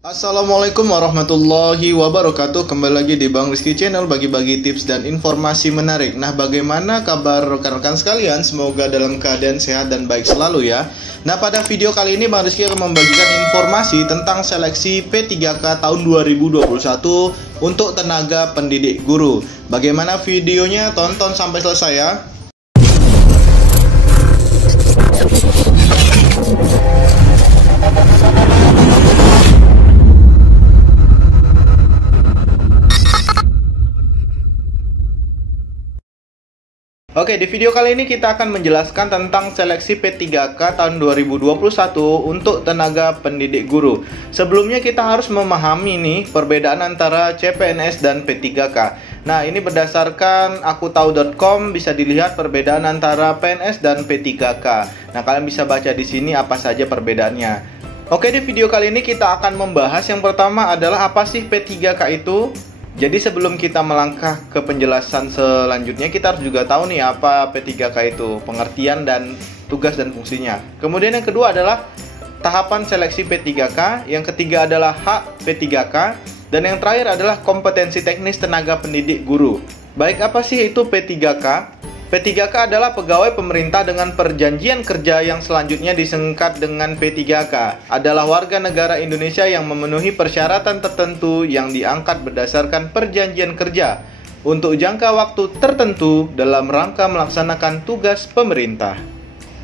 Assalamualaikum warahmatullahi wabarakatuh. Kembali lagi di Bang Rizky Channel, bagi-bagi tips dan informasi menarik. Nah, bagaimana kabar rekan-rekan sekalian? Semoga dalam keadaan sehat dan baik selalu ya. Nah, pada video kali ini Bang Rizky akan membagikan informasi tentang seleksi P3K tahun 2021 untuk tenaga pendidik guru. Bagaimana videonya? Tonton sampai selesai ya. Oke, di video kali ini kita akan menjelaskan tentang seleksi P3K tahun 2021 untuk tenaga pendidik guru. Sebelumnya kita harus memahami nih perbedaan antara CPNS dan P3K. Nah, ini berdasarkan akutahu.com bisa dilihat perbedaan antara PNS dan P3K. Nah, kalian bisa baca di sini apa saja perbedaannya. Oke, di video kali ini kita akan membahas yang pertama adalah apa sih P3K itu? Jadi sebelum kita melangkah ke penjelasan selanjutnya, kita harus juga tahu nih apa P3K itu, pengertian dan tugas dan fungsinya. Kemudian yang kedua adalah tahapan seleksi P3K, yang ketiga adalah hak P3K, dan yang terakhir adalah kompetensi teknis tenaga pendidik guru. Baik, apa sih itu P3K? P3K adalah pegawai pemerintah dengan perjanjian kerja yang selanjutnya disingkat dengan P3K. Adalah warga negara Indonesia yang memenuhi persyaratan tertentu yang diangkat berdasarkan perjanjian kerja untuk jangka waktu tertentu dalam rangka melaksanakan tugas pemerintah.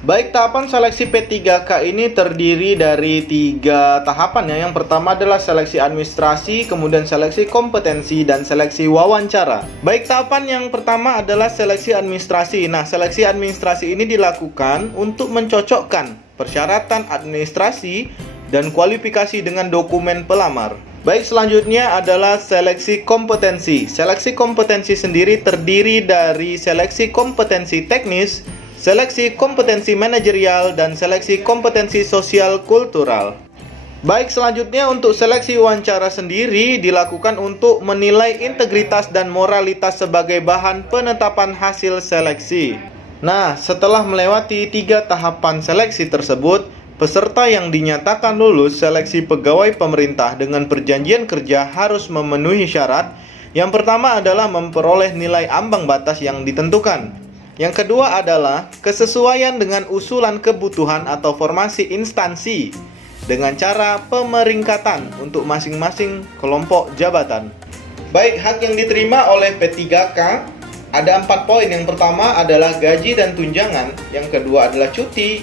Baik, tahapan seleksi P3K ini terdiri dari 3 tahapan ya. Yang pertama adalah seleksi administrasi, kemudian seleksi kompetensi, dan seleksi wawancara. Baik, tahapan yang pertama adalah seleksi administrasi. Nah, seleksi administrasi ini dilakukan untuk mencocokkan persyaratan administrasi dan kualifikasi dengan dokumen pelamar. Baik, selanjutnya adalah seleksi kompetensi. Seleksi kompetensi sendiri terdiri dari seleksi kompetensi teknis, seleksi kompetensi manajerial, dan seleksi kompetensi sosial kultural. Baik, selanjutnya untuk seleksi wawancara sendiri dilakukan untuk menilai integritas dan moralitas sebagai bahan penetapan hasil seleksi. Nah, setelah melewati 3 tahapan seleksi tersebut, peserta yang dinyatakan lulus seleksi pegawai pemerintah dengan perjanjian kerja harus memenuhi syarat. Yang pertama adalah memperoleh nilai ambang batas yang ditentukan. Yang kedua adalah kesesuaian dengan usulan kebutuhan atau formasi instansi dengan cara pemeringkatan untuk masing-masing kelompok jabatan. Baik, hak yang diterima oleh P3K ada 4 poin. Yang pertama adalah gaji dan tunjangan, yang kedua adalah cuti,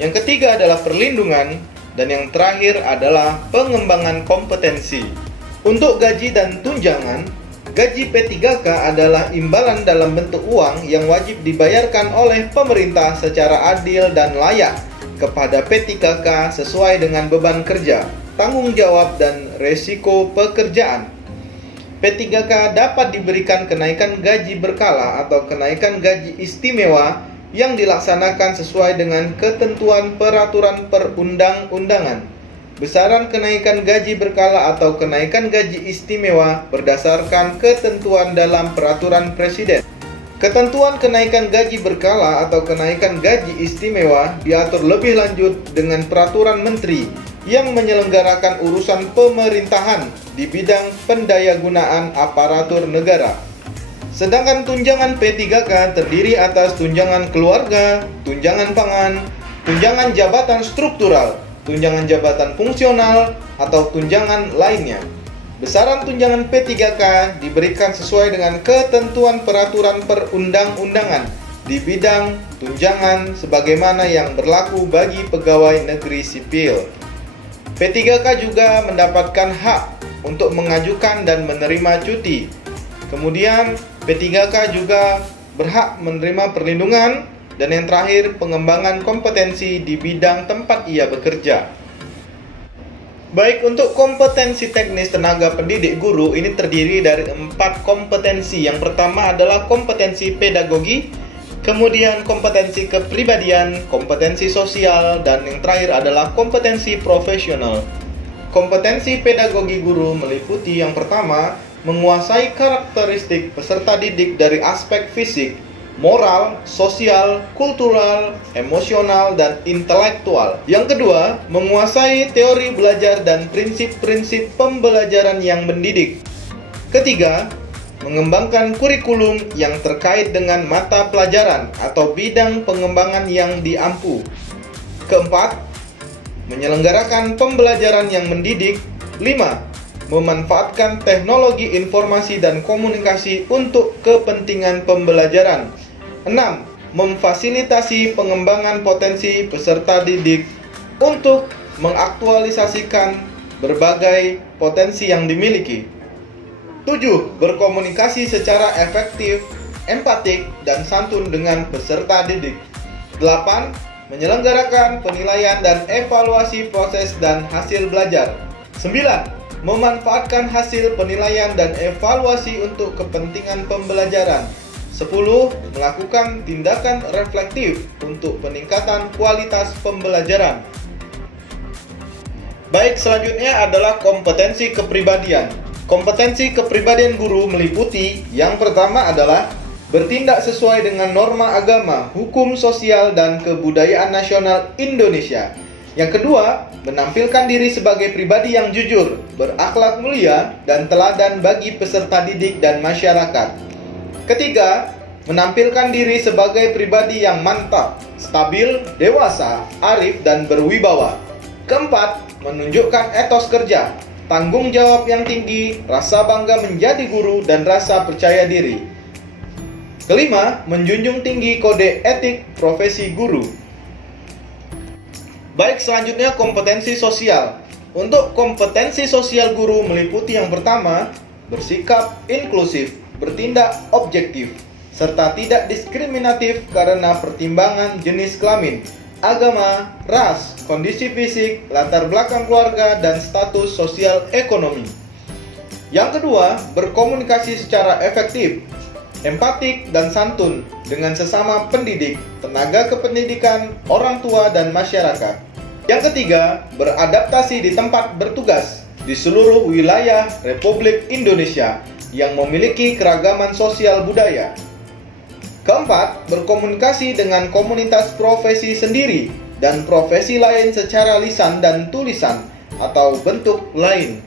yang ketiga adalah perlindungan, dan yang terakhir adalah pengembangan kompetensi. Untuk gaji dan tunjangan, gaji P3K adalah imbalan dalam bentuk uang yang wajib dibayarkan oleh pemerintah secara adil dan layak kepada P3K sesuai dengan beban kerja, tanggung jawab, dan resiko pekerjaan. P3K dapat diberikan kenaikan gaji berkala atau kenaikan gaji istimewa yang dilaksanakan sesuai dengan ketentuan peraturan perundang-undangan. Besaran kenaikan gaji berkala atau kenaikan gaji istimewa berdasarkan ketentuan dalam peraturan presiden. Ketentuan kenaikan gaji berkala atau kenaikan gaji istimewa diatur lebih lanjut dengan peraturan menteri yang menyelenggarakan urusan pemerintahan di bidang pendayagunaan aparatur negara. Sedangkan tunjangan P3K terdiri atas tunjangan keluarga, tunjangan pangan, tunjangan jabatan struktural, tunjangan jabatan fungsional, atau tunjangan lainnya. Besaran tunjangan P3K diberikan sesuai dengan ketentuan peraturan perundang-undangan di bidang tunjangan sebagaimana yang berlaku bagi pegawai negeri sipil. P3K juga mendapatkan hak untuk mengajukan dan menerima cuti. Kemudian P3K juga berhak menerima perlindungan, dan yang terakhir pengembangan kompetensi di bidang tempat ia bekerja. Baik, untuk kompetensi teknis tenaga pendidik guru ini terdiri dari 4 kompetensi. Yang pertama adalah kompetensi pedagogi, kemudian kompetensi kepribadian, kompetensi sosial, dan yang terakhir adalah kompetensi profesional. Kompetensi pedagogi guru meliputi yang pertama, menguasai karakteristik peserta didik dari aspek fisik, moral, sosial, kultural, emosional, dan intelektual. Yang kedua, menguasai teori belajar dan prinsip-prinsip pembelajaran yang mendidik. Ketiga, mengembangkan kurikulum yang terkait dengan mata pelajaran atau bidang pengembangan yang diampu. Keempat, menyelenggarakan pembelajaran yang mendidik. 5. Memanfaatkan teknologi informasi dan komunikasi untuk kepentingan pembelajaran. 6. Memfasilitasi pengembangan potensi peserta didik untuk mengaktualisasikan berbagai potensi yang dimiliki. 7. Berkomunikasi secara efektif, empatik, dan santun dengan peserta didik. 8. Menyelenggarakan penilaian dan evaluasi proses dan hasil belajar. 9. Memanfaatkan hasil penilaian dan evaluasi untuk kepentingan pembelajaran. 10. Melakukan tindakan reflektif untuk peningkatan kualitas pembelajaran. Baik, selanjutnya adalah kompetensi kepribadian. Kompetensi kepribadian guru meliputi yang pertama adalah bertindak sesuai dengan norma agama, hukum sosial, dan kebudayaan nasional Indonesia. Yang kedua, menampilkan diri sebagai pribadi yang jujur, berakhlak mulia, dan teladan bagi peserta didik dan masyarakat. Ketiga, menampilkan diri sebagai pribadi yang mantap, stabil, dewasa, arif, dan berwibawa. Keempat, menunjukkan etos kerja, tanggung jawab yang tinggi, rasa bangga menjadi guru, dan rasa percaya diri. Kelima, menjunjung tinggi kode etik profesi guru. Baik, selanjutnya kompetensi sosial. Untuk kompetensi sosial guru meliputi yang pertama, bersikap inklusif, bertindak objektif, serta tidak diskriminatif karena pertimbangan jenis kelamin, agama, ras, kondisi fisik, latar belakang keluarga, dan status sosial ekonomi. Yang kedua, berkomunikasi secara efektif, empatik, dan santun dengan sesama pendidik, tenaga kependidikan, orang tua, dan masyarakat. Yang ketiga, beradaptasi di tempat bertugas di seluruh wilayah Republik Indonesia yang memiliki keragaman sosial budaya. Keempat, berkomunikasi dengan komunitas profesi sendiri dan profesi lain secara lisan dan tulisan atau bentuk lain.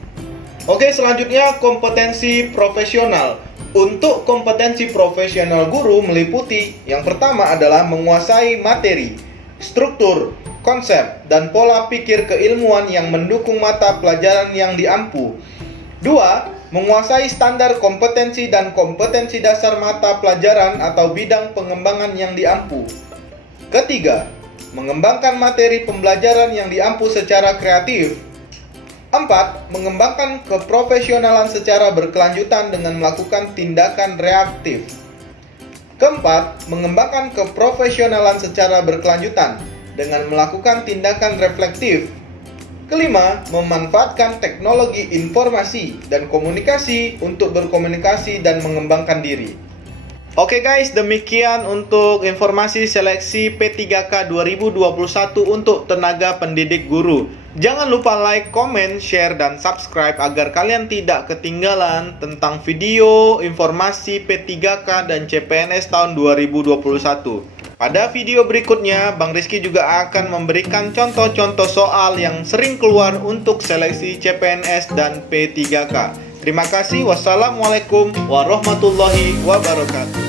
Oke, selanjutnya kompetensi profesional. Untuk kompetensi profesional guru meliputi yang pertama adalah menguasai materi, struktur, konsep, dan pola pikir keilmuan yang mendukung mata pelajaran yang diampu. 2. Menguasai standar kompetensi dan kompetensi dasar mata pelajaran atau bidang pengembangan yang diampu. Ketiga, mengembangkan materi pembelajaran yang diampu secara kreatif. 4. Mengembangkan keprofesionalan secara berkelanjutan dengan melakukan tindakan reaktif. Keempat, mengembangkan keprofesionalan secara berkelanjutan dengan melakukan tindakan reflektif. Kelima, memanfaatkan teknologi informasi dan komunikasi untuk berkomunikasi dan mengembangkan diri. Oke guys, demikian untuk informasi seleksi P3K 2021 untuk tenaga pendidik guru. Jangan lupa like, comment, share, dan subscribe agar kalian tidak ketinggalan tentang video informasi P3K dan CPNS tahun 2021. Pada video berikutnya, Bang Rizky juga akan memberikan contoh-contoh soal yang sering keluar untuk seleksi CPNS dan P3K. Terima kasih. Wassalamualaikum warahmatullahi wabarakatuh.